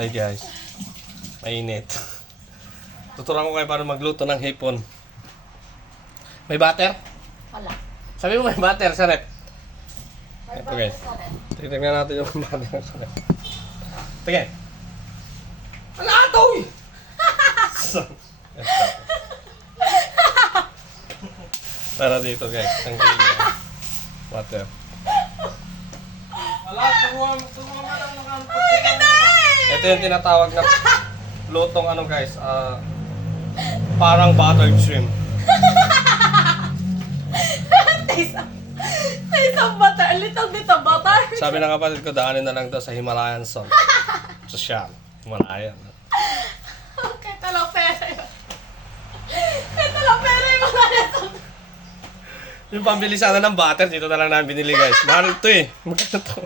Hi guys. Mainit. Tuturuan ko kayo paano magluto ng hipon. May butter? Wala. Sabi mo may butter sa rep. May Ito guys. Tignan natin yung butter sa rep. Tingnan. Ala ito eh! Tara dito guys. Ang ganyan. Butter. Wala, turuan mo lang naman. Ito yung tinatawag na lutong ano guys, parang buttered shrimp. Taste of butter. A little bit of butter. Sabi ng kapatid ko, daanin na lang daw sa Himalayan salt. Sa Siam. Himalayan. Okay, talapera yun. Kaya talapera yung mga nasa. Yung pambili sana ng butter, dito na lang namin binili guys. Mahal ito eh. Magkano to?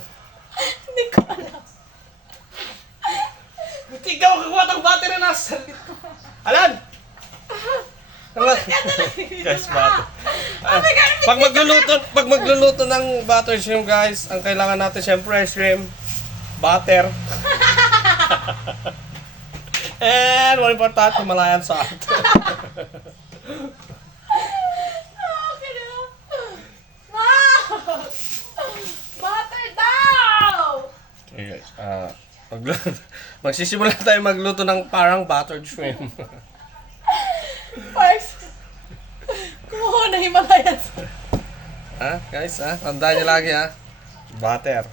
Hindi ko alam. Ikaw kagawa ng butter na nasa dito. Alan! Guys, butter. Pag magluluto ng butter shrimp guys, ang kailangan natin syempre shrimp, butter. And more important, Himalayan salt. Okay na. Wow! Butter daw! Okay guys, magsisimula tayo magluto ng parang buttered shrimp. First, kumuha na Himalayan. Ha guys, tandaan niyo lagi butter.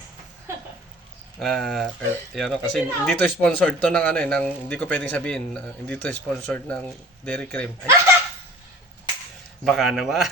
Yan kasi hindi to sponsored to ng hindi ko pwedeng sabihin, hindi to sponsored ng dairy cream. Ay, baka naman.